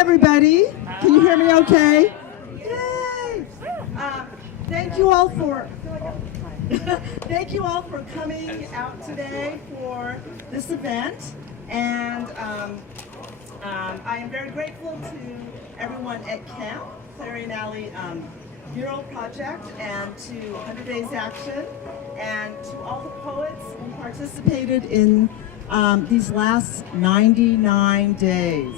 everybody. Can you hear me okay? Yay! Thank you all for thank you all for coming out today for this event. And I am very grateful to everyone at Camp, Clarion Alley Mural Project, and to 100 Days Action, and to all the poets who participated in these last 99 days.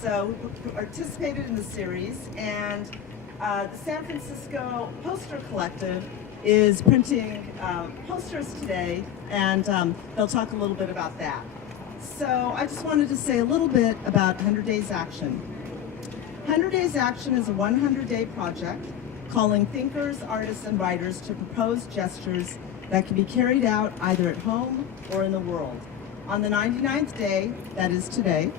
So who participated in the series, and the San Francisco Poster Collective is printing posters today, and they'll talk a little bit about that. So I just wanted to say a little bit about 100 Days Action. 100 Days Action is a 100-day project calling thinkers, artists, and writers to propose gestures that can be carried out either at home or in the world. On the 99th day, that is today,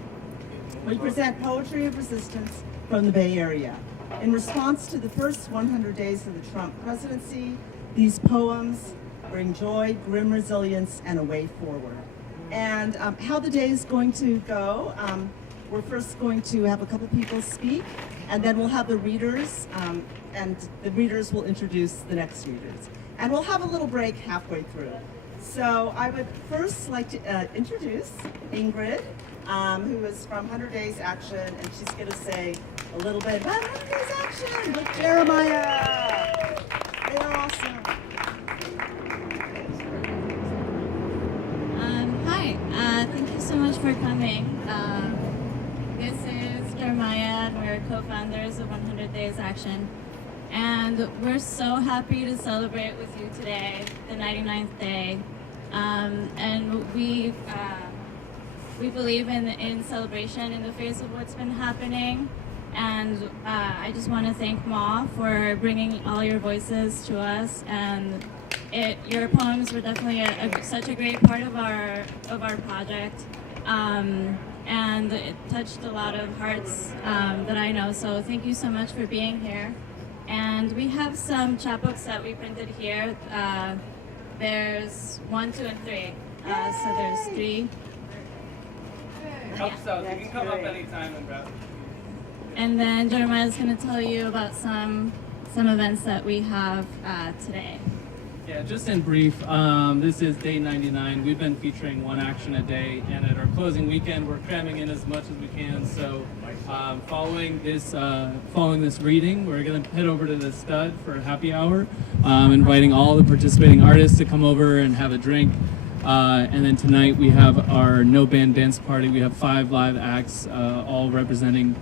we present poetry of resistance from the Bay Area. In response to the first 100 days of the Trump presidency, these poems bring joy, grim resilience, and a way forward. And how the day is going to go, we're first going to have a couple people speak, and then we'll have the readers, and the readers will introduce the next readers. And we'll have a little break halfway through. So I would first like to introduce Ingrid, who is from 100 Days Action, and she's going to say a little bit about 100 Days Action with Jeremiah. They're awesome. Hi, thank you so much for coming. This is Jeremiah, and we're co-founders of 100 Days Action. And we're so happy to celebrate with you today, the 99th day. And we believe in celebration in the face of what's been happening. And I just want to thank Ma for bringing all your voices to us. And your poems were definitely such a great part of our project. And it touched a lot of hearts that I know. So thank you so much for being here. And we have some chapbooks that we printed here. There's 1, 2, and 3. So there's 3. Help so you can come up anytime and grab. And then Jeremiah is going to tell you about some events that we have today. Yeah, just in brief, this is day 99. We've been featuring one action a day, and at our closing weekend, we're cramming in as much as we can. So, following this reading, we're going to head over to the Stud for a happy hour, inviting all the participating artists to come over and have a drink. And then tonight we have our no band dance party. We have 5 live acts, all representing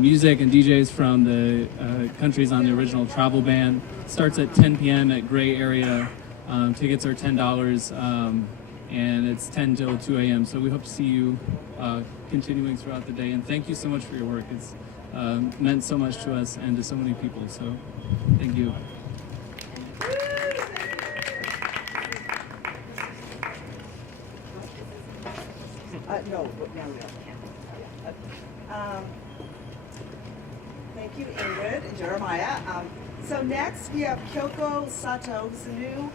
music and DJs from the countries on the original travel ban. Starts at 10 p.m. at Gray Area. Tickets are $10, and it's 10 till 2 a.m. So we hope to see you continuing throughout the day. And thank you so much for your work. It's meant so much to us and to so many people. So thank you. Thank you, Ingrid and Jeremiah. So next we have Kyoko Sato, who's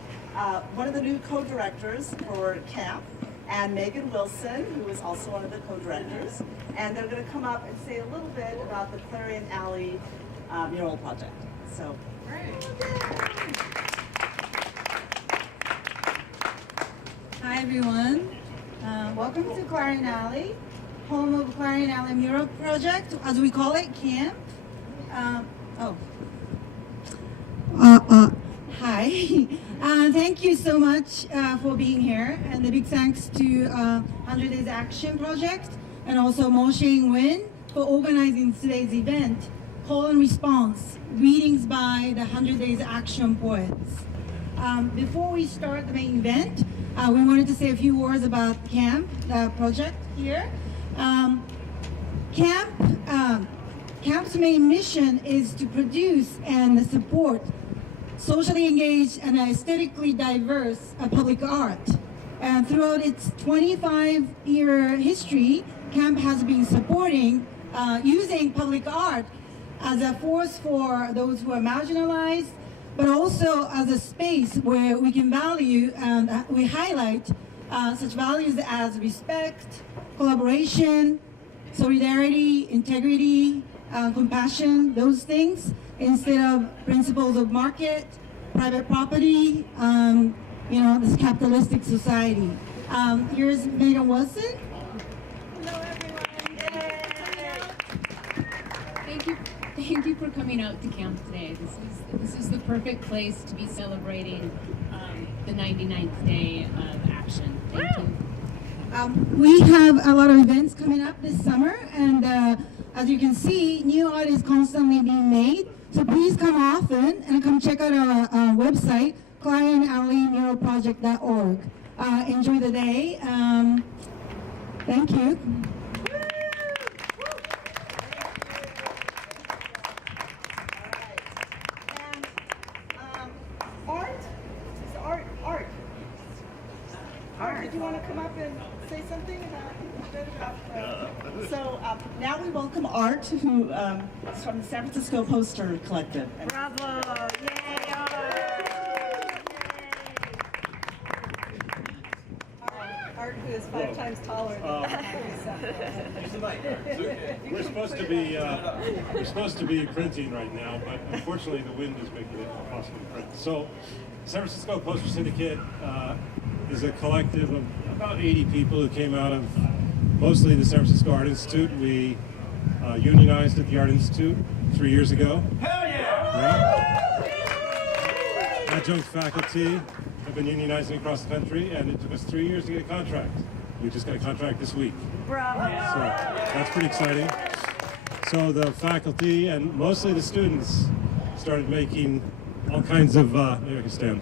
one of the new co-directors for CAMP, and Megan Wilson, who is also one of the co-directors. And they're going to come up and say a little bit about the Clarion Alley Mural Project. So. Hi everyone. Welcome to Clarion Alley, home of Clarion Alley Mural Project, as we call it, CAMP. Hi. Thank you so much for being here, and a big thanks to 100 Days Action Project and also Mo Shing-Win for organizing today's event, Call and Response, readings by the 100 Days Action poets. Before we start the main event, we wanted to say a few words about CAMP, the project here. CAMP's main mission is to produce and support socially engaged and aesthetically diverse public art. And throughout its 25-year history, CAMP has been supporting using public art as a force for those who are marginalized, but also as a space where we can value and we highlight such values as respect, collaboration, solidarity, integrity, compassion, those things, instead of principles of market, private property, this capitalistic society. Here's Megan Wilson. Hello, everyone. Yay! Thank you for coming out to camp today. This is the perfect place to be celebrating the 99th day of action. Thank you. We have a lot of events coming up this summer, and as you can see, new art is constantly being made. So please come often and come check out our website, CleinAlleyMuralProject.org. Enjoy the day. Thank you. Art, did you want to come up and say something about So now we welcome Art, who is from the San Francisco Poster Collective. Bravo! Yay, Art, who is 5 times taller than We're supposed to be printing right now, but unfortunately the wind is making it impossible to print. So, San Francisco Poster Syndicate is a collective of about 80 people who came out of mostly the San Francisco Art Institute. We unionized at the Art Institute 3 years ago. Hell yeah! Adjunct faculty have been unionizing across the country, and it took us 3 years to get a contract. We just got a contract this week. Bravo! So that's pretty exciting. So the faculty and mostly the students started making all kinds of, maybe I can stand,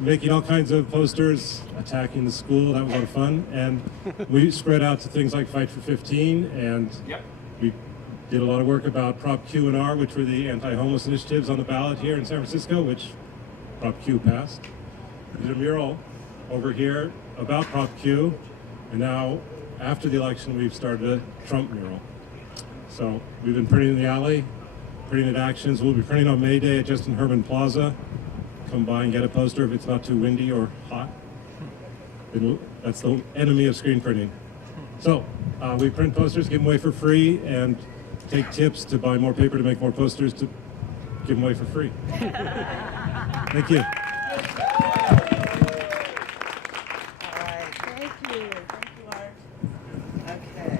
making all kinds of posters, attacking the school. That was a lot of fun. And we spread out to things like Fight for 15, and we did a lot of work about Prop Q and R, which were the anti-homeless initiatives on the ballot here in San Francisco, which Prop Q passed. We did a mural over here about Prop Q, and now, after the election, we've started a Trump mural. So we've been printing in the alley, printing at Actions. We'll be printing on May Day at Justin Herman Plaza. Come by and get a poster if it's not too windy or hot. That's the enemy of screen printing. So we print posters, give them away for free, and take tips to buy more paper to make more posters to give them away for free. Thank you. Thank you, Art. Okay.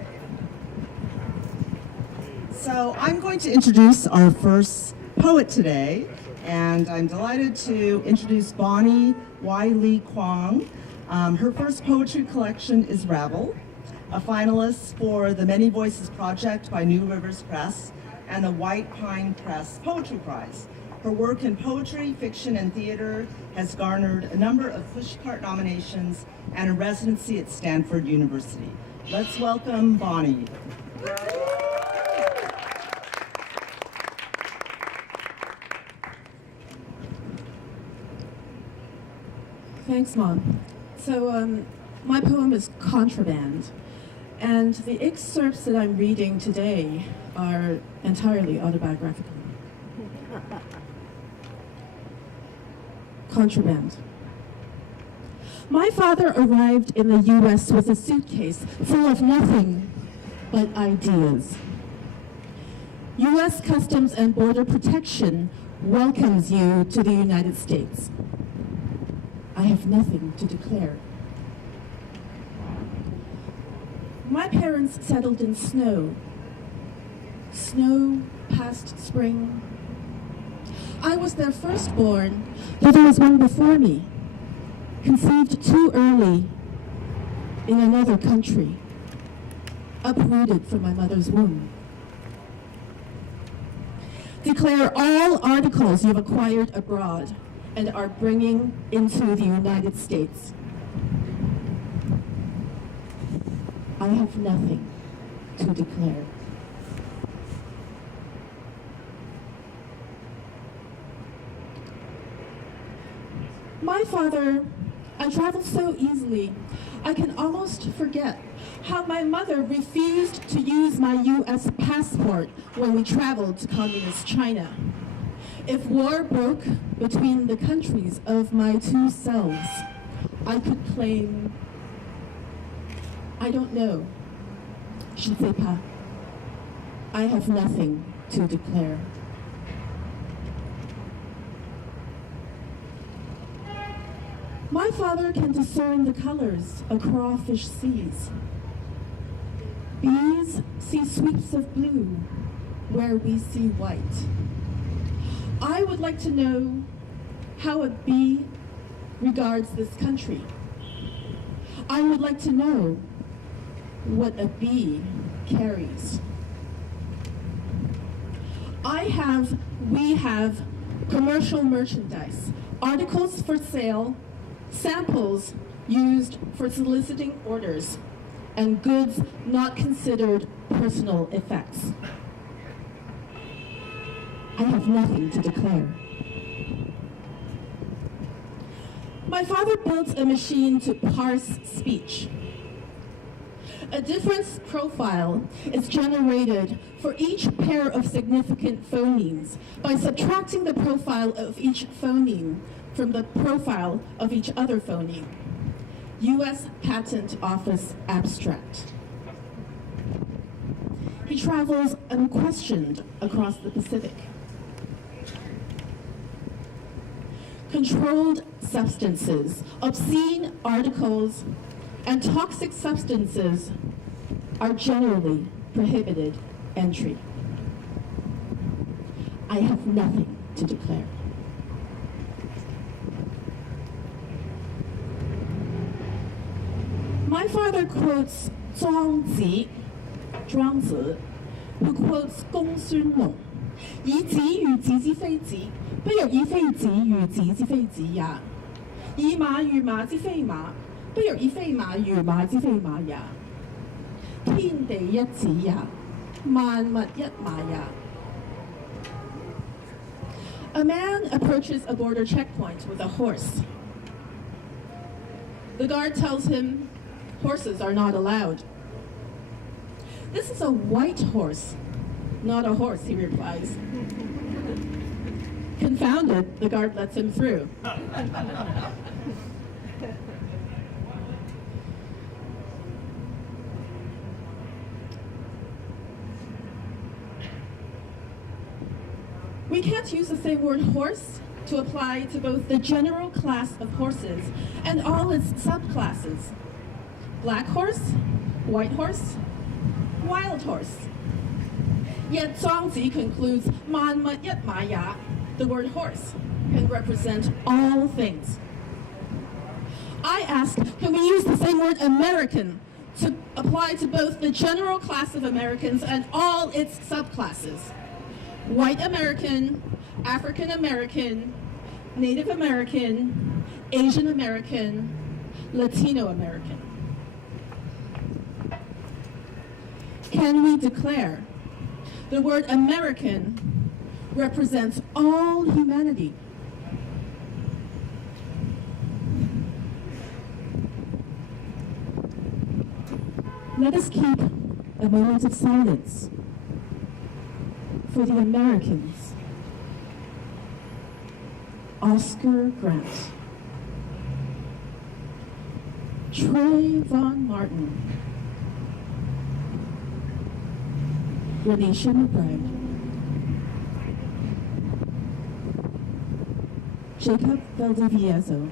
So I'm going to introduce our first poet today, and I'm delighted to introduce Bonnie Wiley Kwong. Her first poetry collection is Rabble, a finalist for the Many Voices Project by New Rivers Press and the White Pine Press Poetry Prize. Her work in poetry, fiction, and theater has garnered a number of pushcart nominations and a residency at Stanford University. Let's welcome Bonnie. Thanks, Mom. So my poem is Contraband, and the excerpts that I'm reading today are entirely autobiographical. Contraband. My father arrived in the U.S. with a suitcase full of nothing but ideas. U.S. Customs and Border Protection welcomes you to the United States. I have nothing to declare. My parents settled in snow. Snow past spring. I was their firstborn, though there was one before me, conceived too early in another country, uprooted from my mother's womb. Declare all articles you've acquired abroad and are bringing into the United States. I have nothing to declare. My father, I traveled so easily, I can almost forget how my mother refused to use my U.S. passport when we traveled to communist China. If war broke between the countries of my two selves, I could claim, I don't know, Je ne sais pas. I have nothing to declare. My father can discern the colors of crawfish seas. Bees see sweeps of blue where we see white. I would like to know how a bee regards this country. I would like to know what a bee carries. We have commercial merchandise, articles for sale, samples used for soliciting orders, and goods not considered personal effects. I have nothing to declare. My father built a machine to parse speech. A difference profile is generated for each pair of significant phonemes by subtracting the profile of each phoneme from the profile of each other phoneme. U.S. Patent Office abstract. He travels unquestioned across the Pacific. Controlled substances, obscene articles, and toxic substances are generally prohibited entry. I have nothing to declare. My father quotes Zhuangzi, Zhuangzi, who quotes Gong Sun Nong. 以己與己之非己，不若以非己與己之非己也；以馬與馬之非馬，不若以非馬與馬之非馬也。天地一子也，萬物一馬也。A man approaches a border checkpoint with a horse. The guard tells him horses are not allowed. This is a white horse, not a horse, he replies. Confounded, the guard lets him through. We can't use the same word horse to apply to both the general class of horses and all its subclasses. Black horse, white horse, wild horse. Yet Zhuangzi concludes, Man ma yat ma ya, the word horse, can represent all things. I ask, can we use the same word American to apply to both the general class of Americans and all its subclasses? White American, African American, Native American, Asian American, Latino American. Can we declare the word American represents all humanity? Let us keep a moment of silence for the Americans. Oscar Grant, Trayvon Martin, Renisha McBride, Jacob Valdivieso,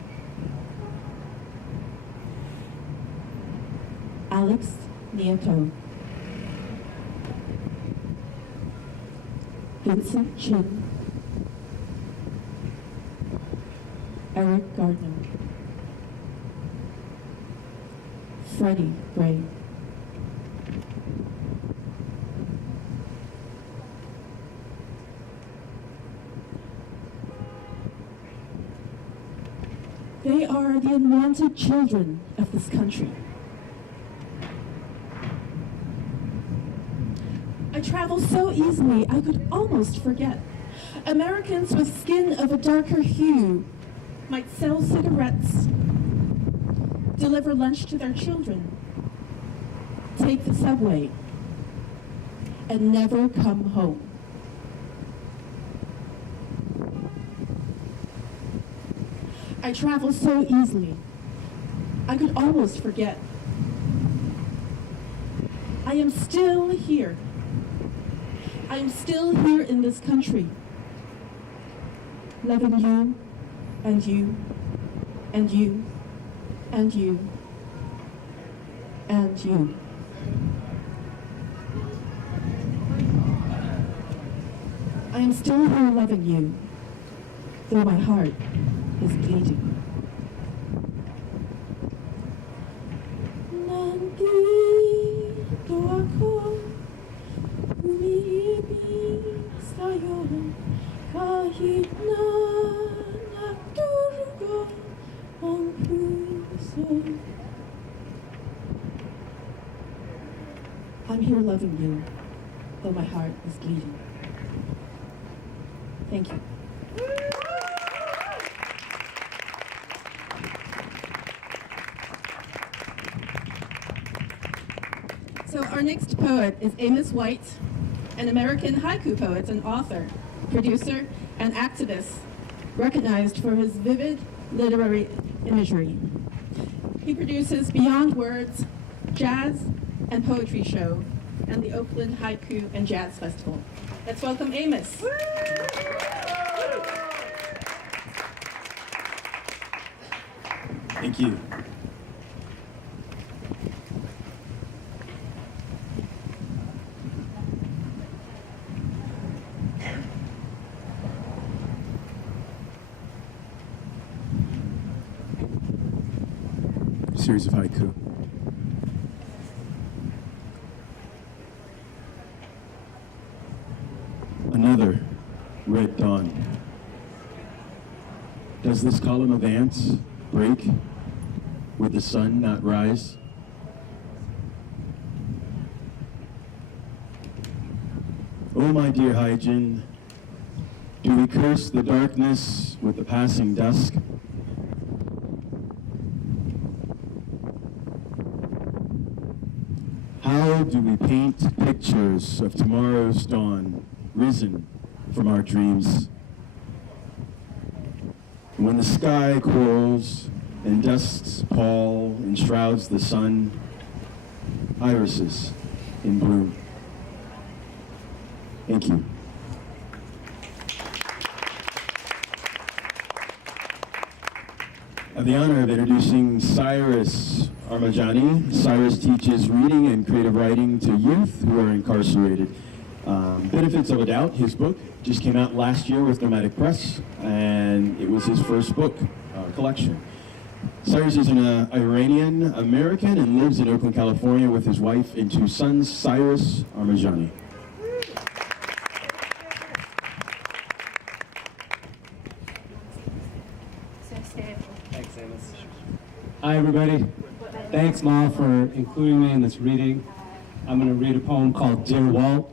Alex Nieto, Vincent Chin, Eric Gardner, Freddie Gray, they are the unwanted children of this country. I travel so easily, I could almost forget. Americans with skin of a darker hue might sell cigarettes, deliver lunch to their children, take the subway, and never come home. I travel so easily, I could almost forget. I am still here. I am still here in this country, loving you, and you, and you, and you, and you. I am still here loving you, though my heart is bleeding. Nandito ako, umiibig sa'yo, kahit na nagdurugo ang puso. I'm here loving you, though my heart is bleeding. Thank you. So our next poet is Amos White, an American haiku poet and author, producer, and activist, recognized for his vivid literary imagery. He produces Beyond Words, Jazz and Poetry Show, and the Oakland Haiku and Jazz Festival. Let's welcome Amos. Thank you. Series of haiku. Another red dawn. Does this column of ants break with the sun not rise? Oh, my dear Hyjin, do we curse the darkness with the passing dusk? How do we paint pictures of tomorrow's dawn, risen from our dreams? When the sky quarrels and dust's pall enshrouds the sun, irises in bloom. Thank you. I have the honor of introducing Cyrus Armajani. Cyrus teaches reading and creative writing to youth who are incarcerated. Benefits of a Doubt, his book, just came out last year with Nomadic Press, and it was his first book collection. Cyrus is an Iranian American and lives in Oakland, California with his wife and 2 sons, Cyrus Armajani. Thanks, Amos. Hi, everybody. Thanks, Ma, for including me in this reading. I'm going to read a poem called Dear Walt.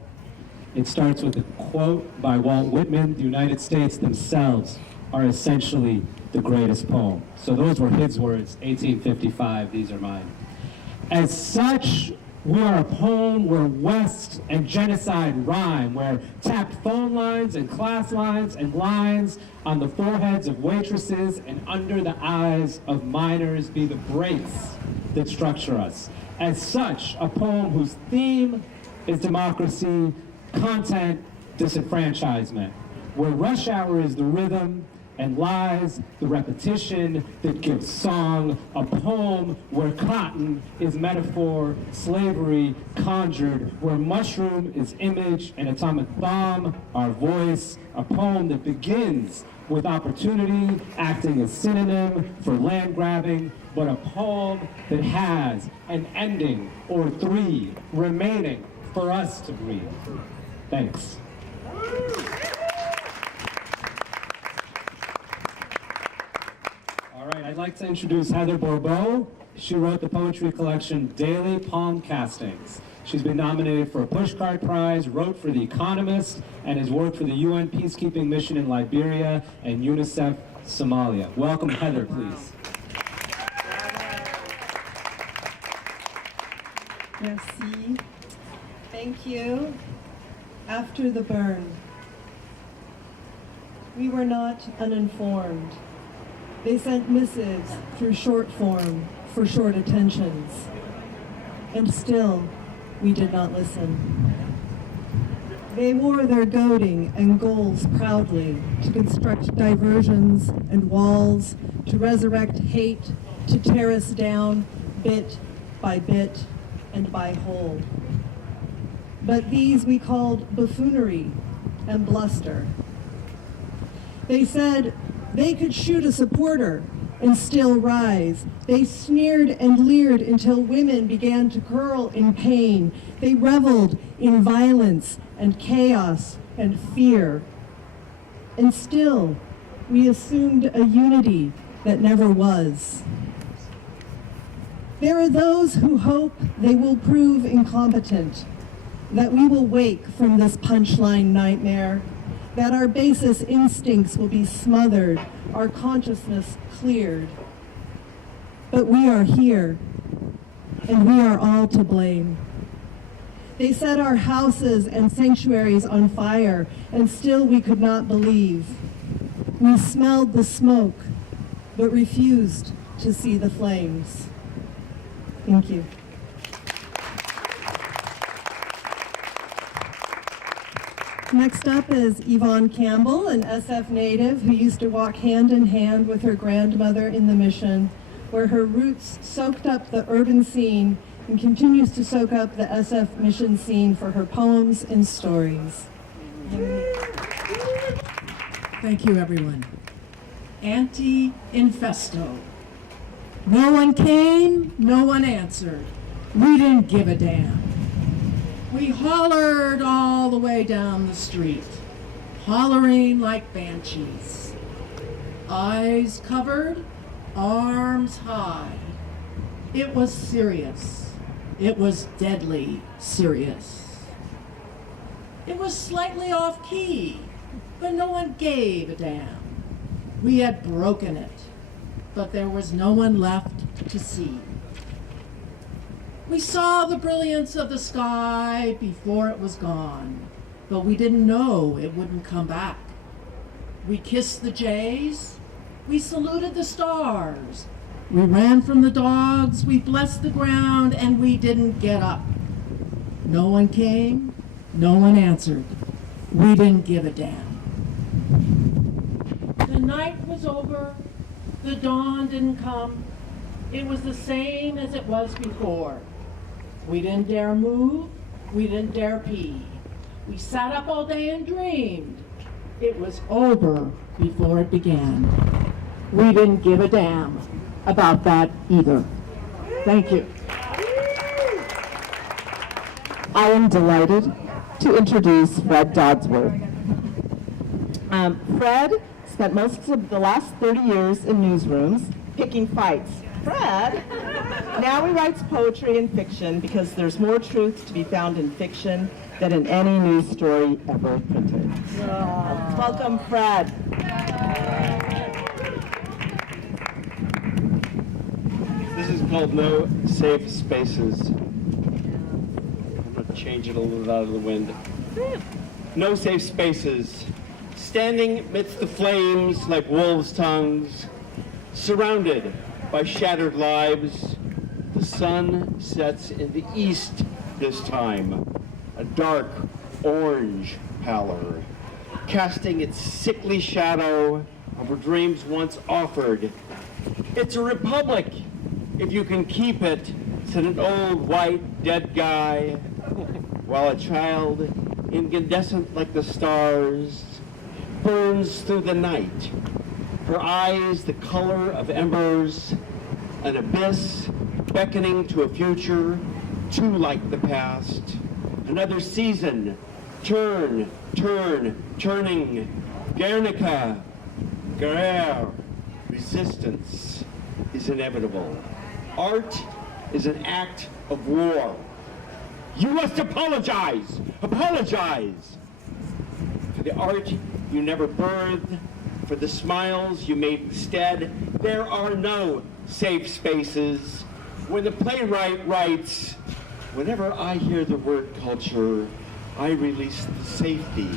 It starts with a quote by Walt Whitman: "The United States themselves are essentially the greatest poem." So those were his words, 1855. These are mine. As such, we are a poem where West and genocide rhyme, where tapped phone lines and class lines and lines on the foreheads of waitresses and under the eyes of minors be the breaks that structure us. As such, a poem whose theme is democracy, content, disenfranchisement, where rush hour is the rhythm and lies the repetition that gives song, a poem where cotton is metaphor, slavery conjured, where mushroom is image and atomic bomb our voice, a poem that begins with opportunity acting as synonym for land grabbing, but a poem that has an ending or 3 remaining for us to breathe. Thanks. All right, I'd like to introduce Heather Bourbeau. She wrote the poetry collection Daily Palm Castings. She's been nominated for a Pushcart Prize, wrote for The Economist, and has worked for the UN Peacekeeping Mission in Liberia and UNICEF Somalia. Welcome, Heather, please. Merci. Thank you. After the burn, we were not uninformed. They sent missives through short form for short attentions. And still, we did not listen. They wore their goading and goals proudly to construct diversions and walls, to resurrect hate, to tear us down bit by bit and by whole. But these we called buffoonery and bluster. They said they could shoot a supporter and still rise. They sneered and leered until women began to curl in pain. They reveled in violence and chaos and fear. And still, we assumed a unity that never was. There are those who hope they will prove incompetent, that we will wake from this punchline nightmare, that our basest instincts will be smothered, our consciousness cleared. But we are here, and we are all to blame. They set our houses and sanctuaries on fire, and still we could not believe. We smelled the smoke, but refused to see the flames. Thank you. Next up is Yvonne Campbell, an SF native who used to walk hand in hand with her grandmother in the mission, where her roots soaked up the urban scene and continues to soak up the SF mission scene for her poems and stories. Thank you, everyone. Anti-infesto. No one came, no one answered. We didn't give a damn. We hollered all the way down the street, hollering like banshees. Eyes covered, arms high. It was serious. It was deadly serious. It was slightly off key, but no one gave a damn. We had broken it, but there was no one left to see. We saw the brilliance of the sky before it was gone, but we didn't know it wouldn't come back. We kissed the jays, we saluted the stars, we ran from the dogs, we blessed the ground, and we didn't get up. No one came, no one answered. We didn't give a damn. The night was over, the dawn didn't come. It was the same as it was before. We didn't dare move, we didn't dare pee. We sat up all day and dreamed. It was over before it began. We didn't give a damn about that either. Thank you. I am delighted to introduce Fred Dodsworth. Fred spent most of the last 30 years in newsrooms picking fights. Fred, now he writes poetry and fiction because there's more truth to be found in fiction than in any news story ever printed. Welcome, Fred. This is called No Safe Spaces. I'm going to change it a little out of the wind. No safe spaces. Standing amidst the flames like wolves' tongues, surrounded by shattered lives, the sun sets in the east this time, a dark orange pallor, casting its sickly shadow over dreams once offered. It's a republic, if you can keep it, said an old white dead guy, while a child, incandescent like the stars, burns through the night. Her eyes the color of embers, an abyss beckoning to a future too like the past. Another season, turning. Guernica, guerre, resistance is inevitable. Art is an act of war. You must apologize for the art you never birthed, for the smiles you made instead. There are no safe spaces. When the playwright writes, whenever I hear the word culture, I release the safety.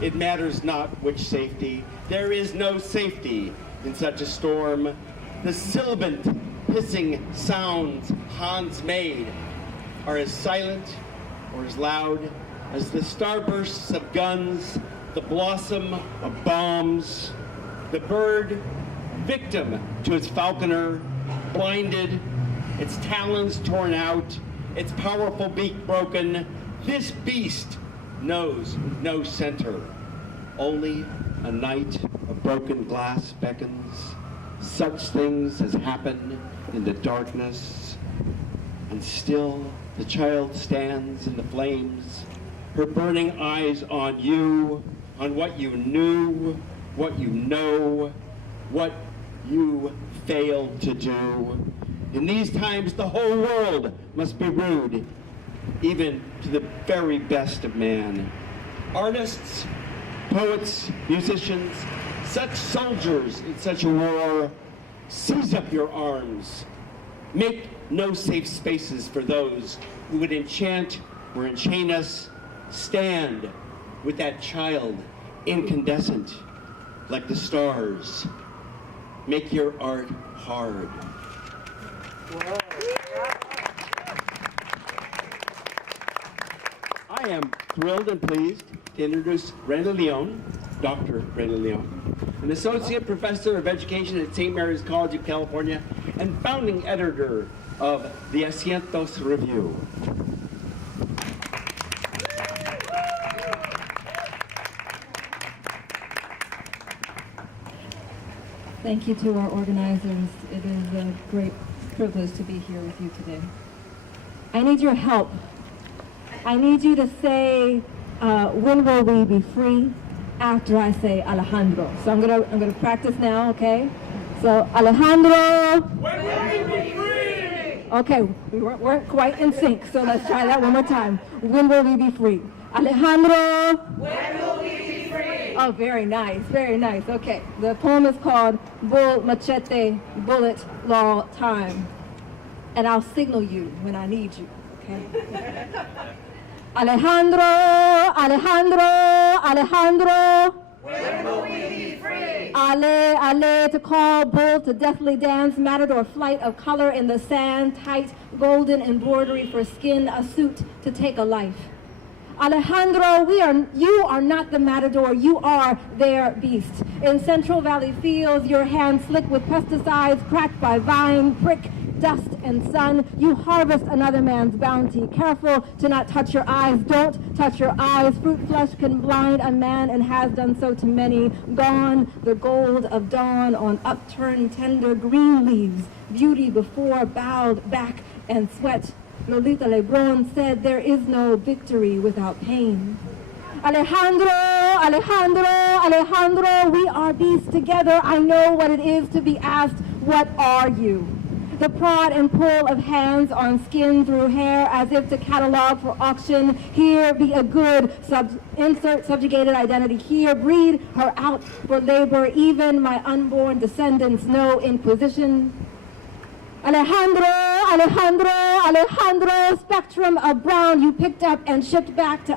It matters not which safety. There is no safety in such a storm. The sibilant hissing sounds Hans made are as silent or as loud as the starbursts of guns, the blossom of bombs, the bird victim to its falconer, blinded, its talons torn out, its powerful beak broken. This beast knows no center. Only a night of broken glass beckons. Such things as happen in the darkness. And still the child stands in the flames, her burning eyes on you, on what you knew, what you know, what you failed to do. In these times, the whole world must be rude, even to the very best of man. Artists, poets, musicians, such soldiers in such a war, seize up your arms. Make no safe spaces for those who would enchant or enchain us. Stand with that child, incandescent, like the stars. Make your art hard. I am thrilled and pleased to introduce Brenda Leon, Dr. Brenda Leon, an Associate Professor of Education at St. Mary's College of California and founding editor of the Asientos Review. Thank you to our organizers. It is a great privilege to be here with you today. I need your help. I need you to say, when will we be free, after I say Alejandro. So I'm gonna practice now, okay? So Alejandro. When will we be free? Okay, we weren't quite in sync, so let's try that one more time. When will we be free? Alejandro. When will we be free? Oh, very nice, very nice. Okay, the poem is called Bull, Machete, Bullet, Laurel, Time. And I'll signal you when I need you, okay? Alejandro, Alejandro, Alejandro. When will we be free? Ale, ale, to call bull to deathly dance, matador flight of color in the sand, tight golden embroidery for skin, a suit to take a life. Alejandro, you are not the matador, you are their beast. In Central Valley fields, your hands slick with pesticides, cracked by vine, prick, dust, and sun. You harvest another man's bounty. Careful to not touch your eyes. Don't touch your eyes. Fruit flesh can blind a man and has done so to many. Gone the gold of dawn on upturned tender green leaves. Beauty before bowed back and sweat. Lolita Lebron said there is no victory without pain. Alejandro, Alejandro, Alejandro, we are beasts together. I know what it is to be asked, what are you? The prod and pull of hands on skin through hair as if to catalog for auction. Here be a good, insert subjugated identity. Here breed her out for labor. Even my unborn descendants know inquisition. Alejandro, Alejandro, Alejandro, spectrum of brown you picked up and shipped back to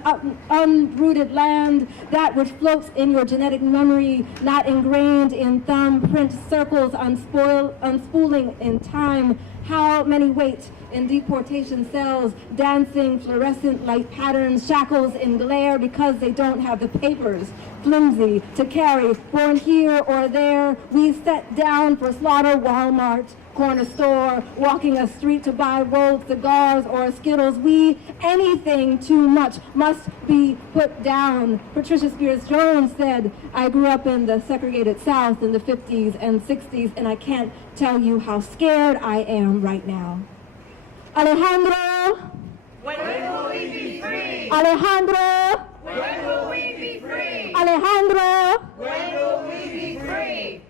unrooted land, that which floats in your genetic memory, not ingrained in thumbprint circles, unspooling in time. How many wait in deportation cells, dancing fluorescent light patterns, shackles in glare because they don't have the papers, flimsy to carry, born here or there. We set down for slaughter, Walmart, corner store, walking a street to buy rolled cigars or Skittles. We, anything too much must be put down. Patricia Spears Jones said, I grew up in the segregated South in the 50s and 60s, and I can't tell you how scared I am right now. Alejandro. When will we be free? Alejandro. When will we be free? Alejandro. When will we be free?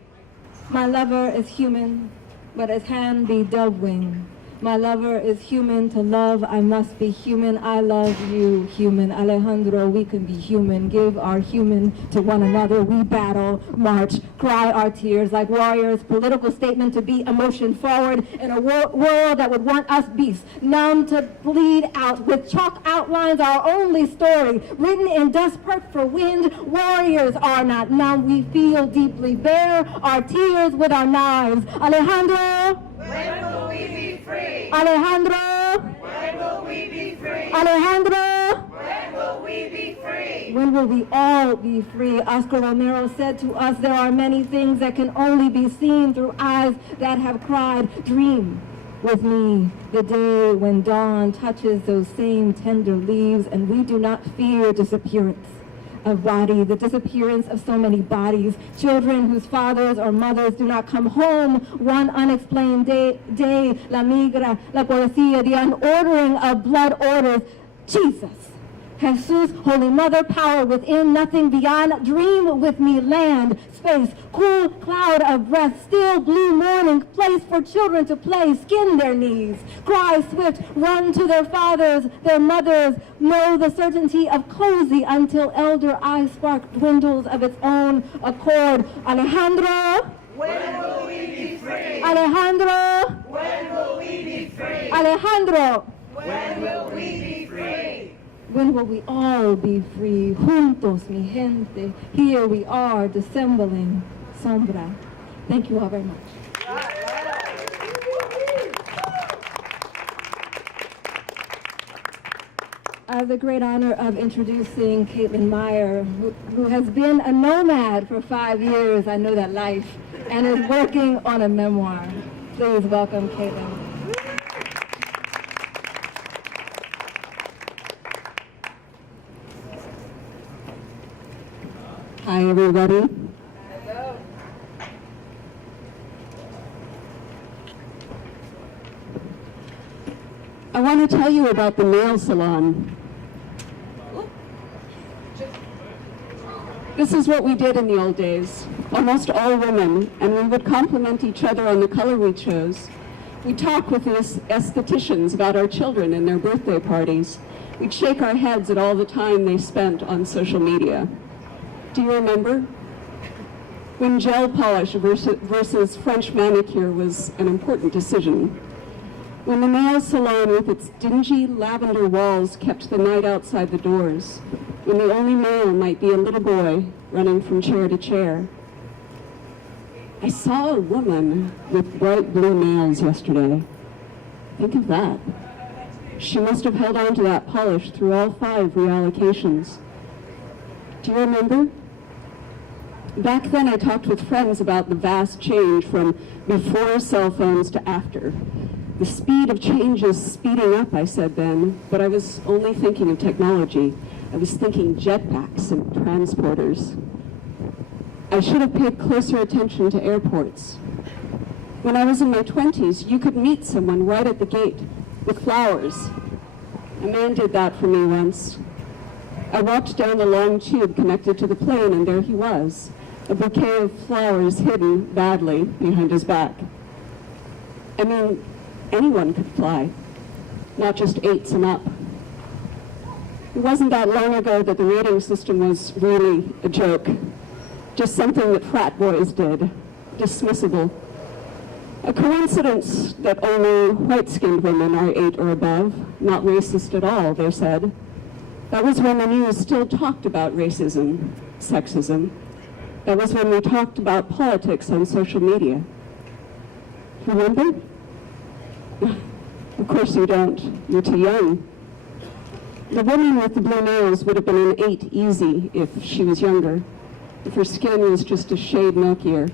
My lover is human, but as hand be dove wing. My lover is human to love, I must be human. I love you, human. Alejandro, we can be human. Give our human to one another. We battle, march, cry our tears like warriors. Political statement to be emotion forward in a world that would want us beasts. Numb to bleed out with chalk outlines our only story. Written in dust perked for wind. Warriors are not numb. We feel deeply bare our tears with our knives. Alejandro. When will we be free? Alejandro. When will we be Alejandro! When will we be free? When will we all be free? Oscar Romero said to us, there are many things that can only be seen through eyes that have cried. Dream with me the day when dawn touches those same tender leaves and we do not fear disappearance of body, the disappearance of so many bodies, children whose fathers or mothers do not come home one unexplained day, la migra, la policía, the unordering of blood orders. Jesus, Jesus, Holy Mother, power within, nothing beyond. Dream with me, land, space, cool cloud of breath, still blue morning, place for children to play, skin their knees, cry swift, run to their fathers, their mothers, know the certainty of cozy until elder eye spark dwindles of its own accord. Alejandro? When will we be free? Alejandro? When will we be free? Alejandro? When will we be free? When will we all be free? Juntos, mi gente. Here we are, dissembling sombra. Thank you all very much. I have the great honor of introducing Caitlin Meyer, who has been a nomad for 5 years, I know that life, and is working on a memoir. Please welcome Caitlin. Hi, everybody. Hello. I want to tell you about the nail salon. This is what we did in the old days. Almost all women, and we would compliment each other on the color we chose. We'd talk with the estheticians about our children and their birthday parties. We'd shake our heads at all the time they spent on social media. Do you remember? When gel polish versus French manicure was an important decision. When the nail salon with its dingy lavender walls kept the night outside the doors. When the only male might be a little boy running from chair to chair. I saw a woman with bright blue nails yesterday. Think of that. She must have held on to that polish through all 5 reallocations. Do you remember? Back then I talked with friends about the vast change from before cell phones to after. The speed of change is speeding up, I said then, but I was only thinking of technology. I was thinking jetpacks and transporters. I should have paid closer attention to airports. When I was in my 20s, you could meet someone right at the gate with flowers. A man did that for me once. I walked down the long tube connected to the plane, and there he was, a bouquet of flowers hidden badly behind his back. I mean, anyone could fly, not just 8s and up. It wasn't that long ago that the rating system was really a joke, just something that frat boys did, dismissible. A coincidence that only white-skinned women are 8 or above, not racist at all, they said. That was when the news still talked about racism, sexism. That was when we talked about politics on social media. Remember? Of course you don't. You're too young. The woman with the blue nails would have been an 8 easy if she was younger, if her skin was just a shade milkier.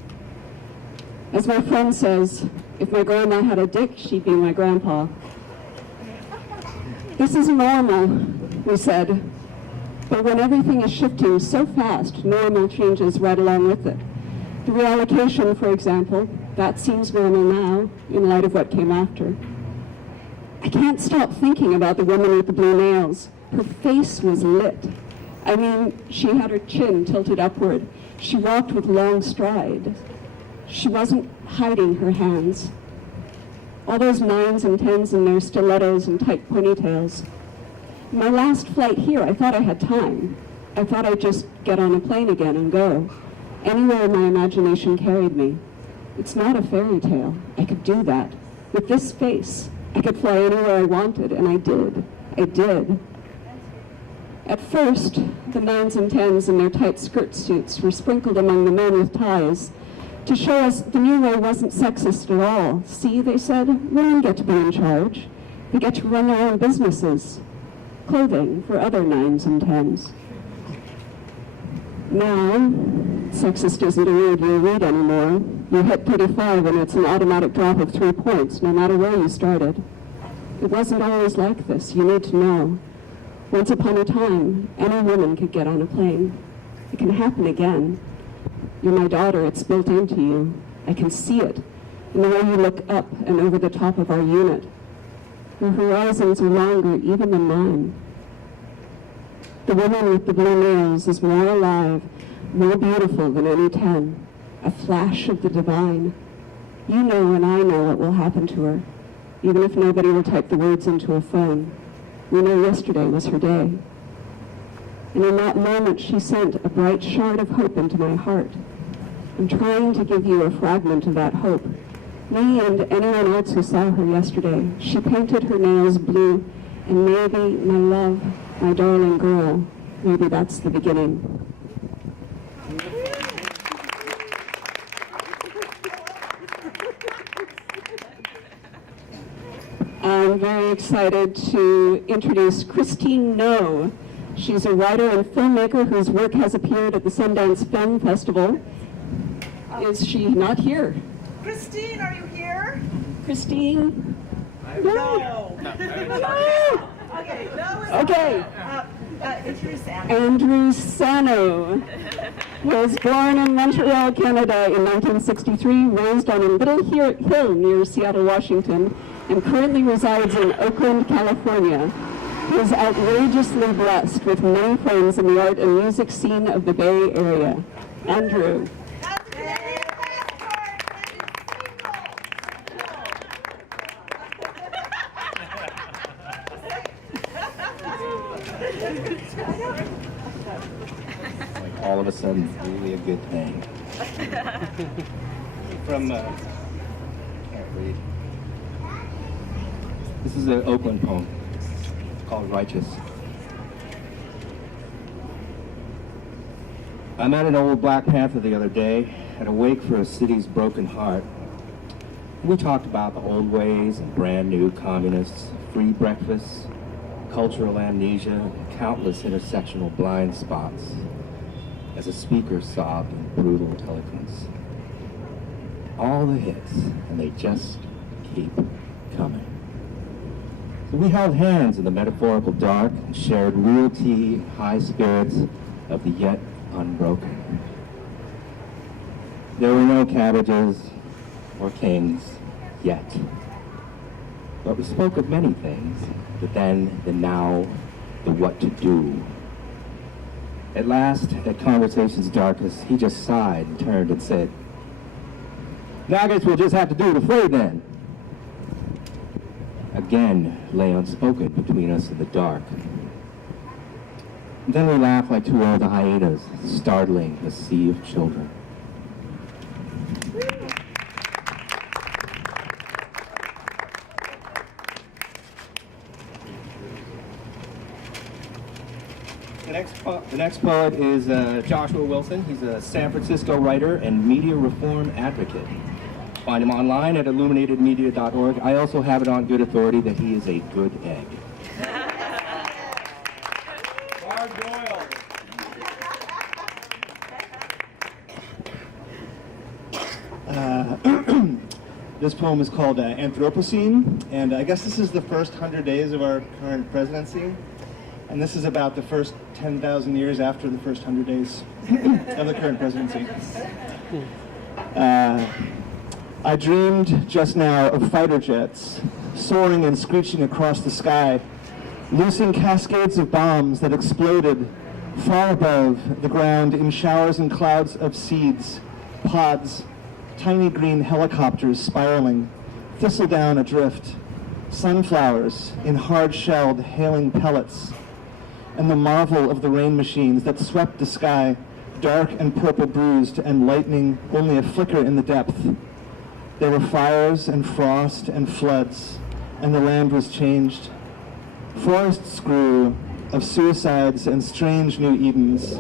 As my friend says, if my grandma had a dick, she'd be my grandpa. This is normal, we said. But when everything is shifting so fast, normal changes right along with it. The reallocation, for example, that seems normal now in light of what came after. I can't stop thinking about the woman with the blue nails. Her face was lit. I mean, she had her chin tilted upward. She walked with long strides. She wasn't hiding her hands. All those 9s and 10s in their stilettos and tight ponytails. My last flight here, I thought I had time. I thought I'd just get on a plane again and go. Anywhere my imagination carried me. It's not a fairy tale. I could do that. With this face, I could fly anywhere I wanted, and I did. I did. At first, the 9s and 10s in their tight skirt suits were sprinkled among the men with ties to show us the new way wasn't sexist at all. See, they said, women get to be in charge. They get to run their own businesses. clothing for other 9s and 10s. Now, sexist isn't a word you read anymore. You hit 35 and it's an automatic drop of 3 points, no matter where you started. It wasn't always like this, you need to know. Once upon a time, any woman could get on a plane. It can happen again. You're my daughter, it's built into you. I can see it in the way you look up and over the top of our unit. Your horizons are longer even than mine. The woman with the blue nails is more alive, more beautiful than any 10, a flash of the divine. You know and I know what will happen to her, even if nobody will type the words into a phone. We know yesterday was her day. And in that moment, she sent a bright shard of hope into my heart. I'm trying to give you a fragment of that hope. Me and anyone else who saw her yesterday, she painted her nails blue, and maybe, my love, my darling girl, maybe that's the beginning. I'm very excited to introduce Christine No. She's a writer and filmmaker whose work has appeared at the Sundance Film Festival. Is she not here? Christine, are you here? Christine? No. Okay, no. Okay. Introduce Andrew. Andrew Sano was born in Montreal, Canada in 1963, raised on a little hill near Seattle, Washington, and currently resides in Oakland, California. He is outrageously blessed with many friends in the art and music scene of the Bay Area. Andrew. All of a sudden, really a good thing. From, can't read. This is an Oakland poem. It's called Righteous. I met an old Black Panther the other day at a wake for a city's broken heart. We talked about the old ways and brand new communists, free breakfasts, cultural amnesia, and countless intersectional blind spots, as a speaker sobbed in brutal eloquence. All the hits, and they just keep coming. So we held hands in the metaphorical dark and shared real tea, high spirits of the yet unbroken. There were no cabbages or kings yet. But we spoke of many things, the then, the now, the what to do. At last, at conversation's darkest, he just sighed and turned and said, "Now I guess we'll just have to do it afraid then." Again lay unspoken between us in the dark. Then we laughed like two old hyenas, startling a sea of children. The next poet is Joshua Wilson. He's a San Francisco writer and media reform advocate. Find him online at illuminatedmedia.org. I also have it on good authority that he is a good egg. This poem is called Anthropocene, and I guess this is the first 100 days of our current presidency, and this is about the first 10,000 years after the first 100 days of the current presidency. I dreamed just now of fighter jets, soaring and screeching across the sky, loosing cascades of bombs that exploded far above the ground in showers and clouds of seeds, pods, tiny green helicopters spiraling, thistledown adrift, sunflowers in hard-shelled hailing pellets, and the marvel of the rain machines that swept the sky, dark and purple bruised and lightning only a flicker in the depth. There were fires and frost and floods, and the land was changed. Forests grew of suicides and strange new Edens,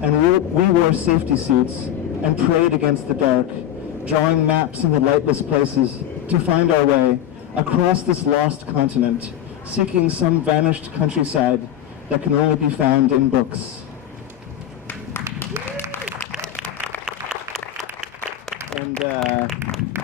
and we wore safety suits and prayed against the dark, drawing maps in the lightless places to find our way across this lost continent, seeking some vanished countryside that can only be found in books. And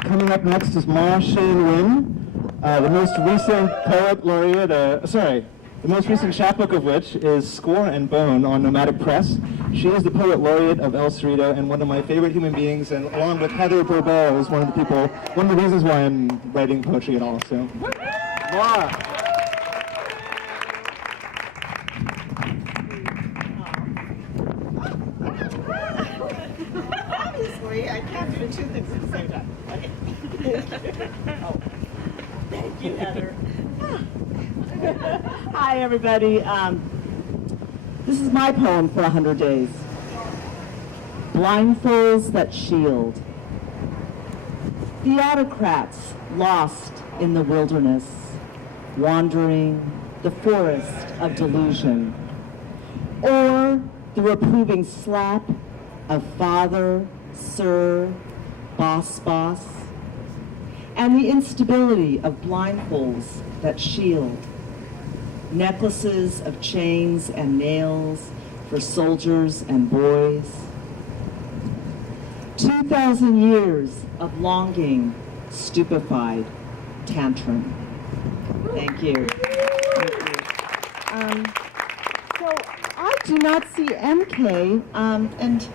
coming up next is Ma Shane Wynn, the most recent poet laureate, the most recent chapbook of which is Score and Bone on Nomadic Press. She is the poet laureate of El Cerrito and one of my favorite human beings, and along with Heather Bourbeau is one of the reasons why I'm writing poetry at all. So, Ma. Obviously, I can't do two things at the same time. Okay. Oh. Thank you, Heather. Hi, everybody. This is my poem for 100 days. Blindfolds that shield. Theocrats lost in the wilderness, wandering the forest of delusion, or the reproving slap of father, sir, boss, and the instability of blindfolds that shield. Necklaces of chains and nails for soldiers and boys. 2,000 years of longing, stupefied, tantrum. Thank you. So I do not see MK, and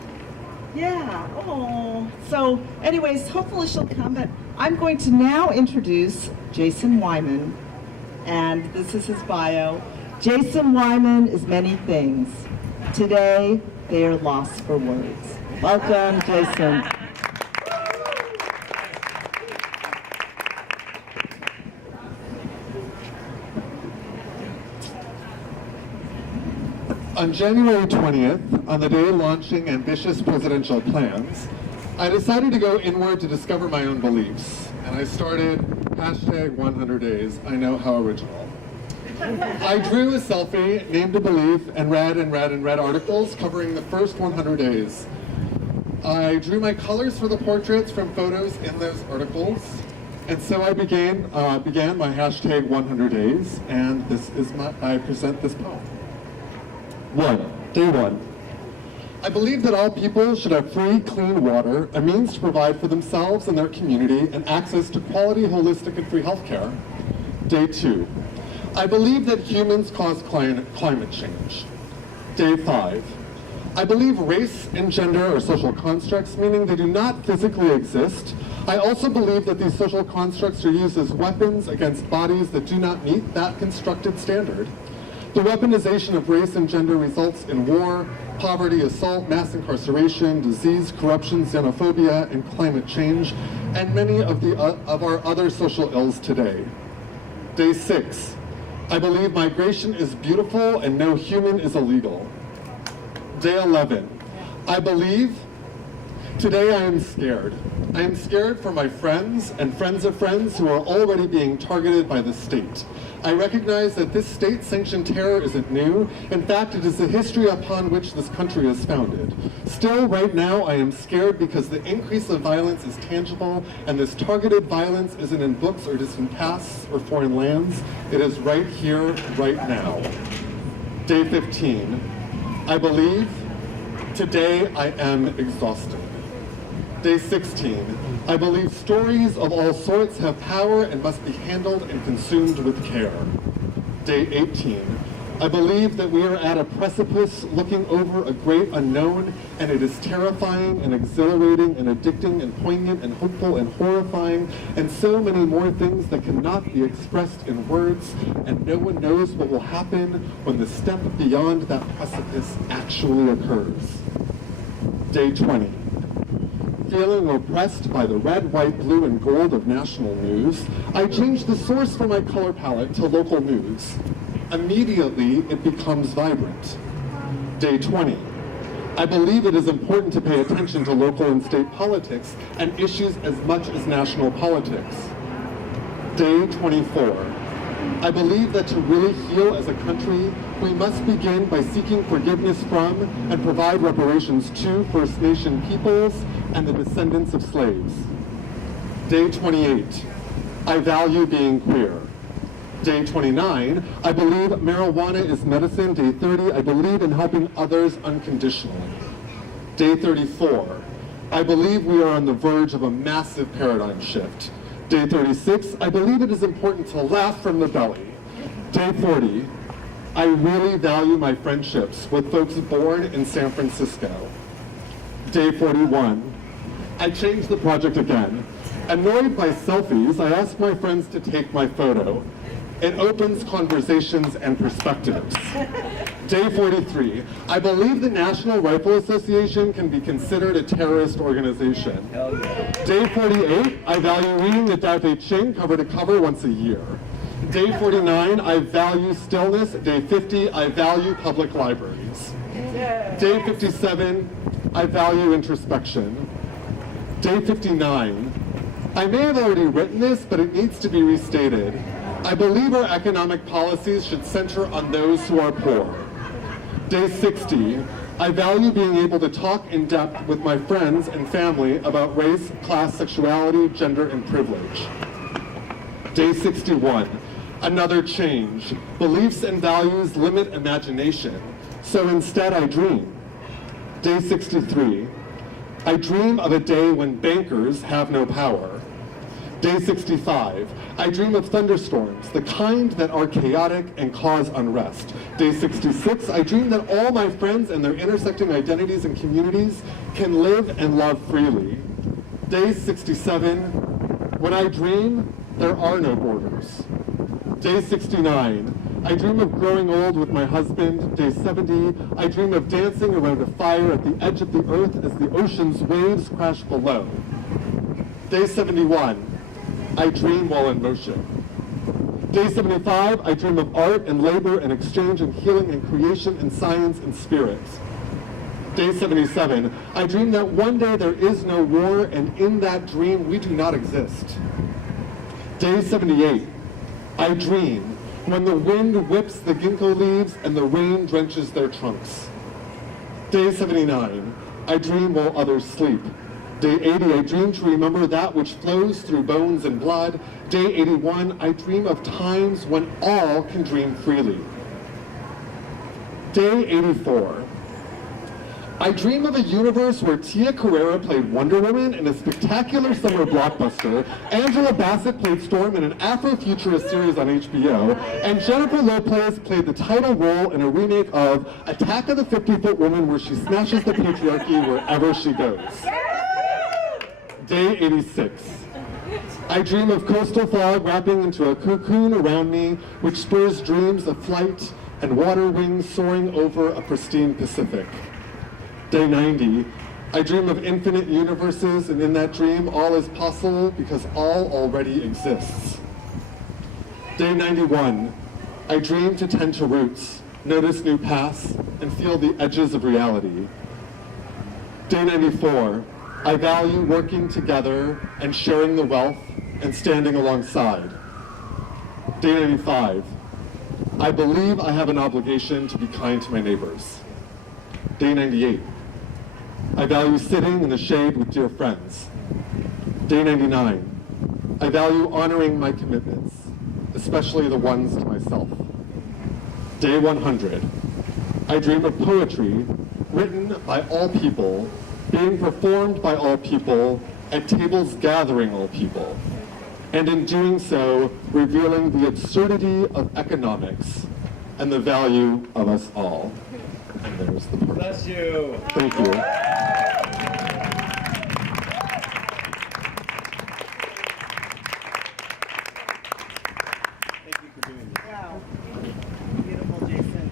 yeah, oh. So anyways, hopefully she'll come, but I'm going to now introduce Jason Wyman. And this is his bio. Jason Wyman is many things. Today, they are lost for words. Welcome, Jason. On January 20th, on the day launching ambitious presidential plans, I decided to go inward to discover my own beliefs. And I started #100days. I know, how original. I drew a selfie, named a belief, and read articles covering the first 100 days. I drew my colors for the portraits from photos in those articles. And so I began my #100days, and I present this poem. Day 1. I believe that all people should have free, clean water, a means to provide for themselves and their community, and access to quality, holistic, and free health care. Day 2. I believe that humans cause climate change. Day 5. I believe race and gender are social constructs, meaning they do not physically exist. I also believe that these social constructs are used as weapons against bodies that do not meet that constructed standard. The weaponization of race and gender results in war, poverty, assault, mass incarceration, disease, corruption, xenophobia, and climate change, and many of our other social ills today. Day 6. I believe migration is beautiful and no human is illegal. Day 11. I believe today I am scared. I am scared for my friends and friends of friends who are already being targeted by the state. I recognize that this state-sanctioned terror isn't new. In fact, it is the history upon which this country is founded. Still, right now, I am scared because the increase of violence is tangible, and this targeted violence isn't in books or distant pasts or foreign lands. It is right here, right now. Day 15. I believe today I am exhausted. Day 16. I believe stories of all sorts have power and must be handled and consumed with care. Day 18. I believe that we are at a precipice looking over a great unknown, and it is terrifying and exhilarating and addicting and poignant and hopeful and horrifying, and so many more things that cannot be expressed in words, and no one knows what will happen when the step beyond that precipice actually occurs. Day 20. Feeling oppressed by the red, white, blue, and gold of national news, I changed the source for my color palette to local news. Immediately, it becomes vibrant. Day 20. I believe it is important to pay attention to local and state politics and issues as much as national politics. Day 24. I believe that to really heal as a country, we must begin by seeking forgiveness from and provide reparations to First Nation peoples and the descendants of slaves. Day 28. I value being queer. Day 29, I believe marijuana is medicine. Day 30, I believe in helping others unconditionally. Day 34, I believe we are on the verge of a massive paradigm shift. Day 36, I believe it is important to laugh from the belly. Day 40, I really value my friendships with folks born in San Francisco. Day 41, I changed the project again. Annoyed by selfies, I ask my friends to take my photo. It opens conversations and perspectives. Day 43, I believe the National Rifle Association can be considered a terrorist organization. Day 48, I value reading the Tao Te Ching cover to cover once a year. Day 49, I value stillness. Day 50, I value public libraries. Day 57, I value introspection. Day 59, I may have already written this, but it needs to be restated. I believe our economic policies should center on those who are poor. Day 60, I value being able to talk in depth with my friends and family about race, class, sexuality, gender, and privilege. Day 61, another change. Beliefs and values limit imagination, so instead I dream. Day 63, I dream of a day when bankers have no power. Day 65, I dream of thunderstorms, the kind that are chaotic and cause unrest. Day 66, I dream that all my friends and their intersecting identities and communities can live and love freely. Day 67, when I dream, there are no borders. Day 69, I dream of growing old with my husband. Day 70, I dream of dancing around a fire at the edge of the earth as the ocean's waves crash below. Day 71, I dream while in motion. Day 75, I dream of art and labor and exchange and healing and creation and science and spirit. Day 77, I dream that one day there is no war, and in that dream we do not exist. Day 78, I dream when the wind whips the ginkgo leaves and the rain drenches their trunks. Day 79, I dream while others sleep. Day 80, I dream to remember that which flows through bones and blood. Day 81, I dream of times when all can dream freely. Day 84, I dream of a universe where Tia Carrera played Wonder Woman in a spectacular summer blockbuster, Angela Bassett played Storm in an Afrofuturist series on HBO, and Jennifer Lopez played the title role in a remake of Attack of the 50-Foot Woman, where she smashes the patriarchy wherever she goes. Day 86. I dream of coastal fog wrapping into a cocoon around me, which spurs dreams of flight and water wings soaring over a pristine Pacific. Day 90. I dream of infinite universes, and in that dream, all is possible because all already exists. Day 91. I dream to tend to roots, notice new paths, and feel the edges of reality. Day 94. I value working together and sharing the wealth and standing alongside. Day 95, I believe I have an obligation to be kind to my neighbors. Day 98, I value sitting in the shade with dear friends. Day 99, I value honoring my commitments, especially the ones to myself. Day 100, I dream of poetry written by all people, being performed by all people, at tables gathering all people, and in doing so, revealing the absurdity of economics and the value of us all. And there's the portrait. Bless you. Thank you. Wow. Beautiful, Jason.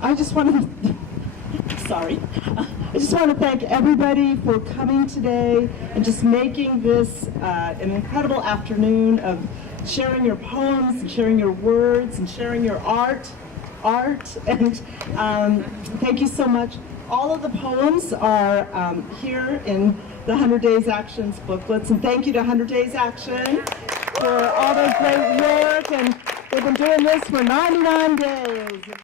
I just want to I just want to thank everybody for coming today and just making this an incredible afternoon of sharing your poems and sharing your words and sharing your art. And thank you so much. All of the poems are here in the 100 Days Actions booklets, and thank you to 100 Days Action for all their great work, and they've been doing this for 99 days.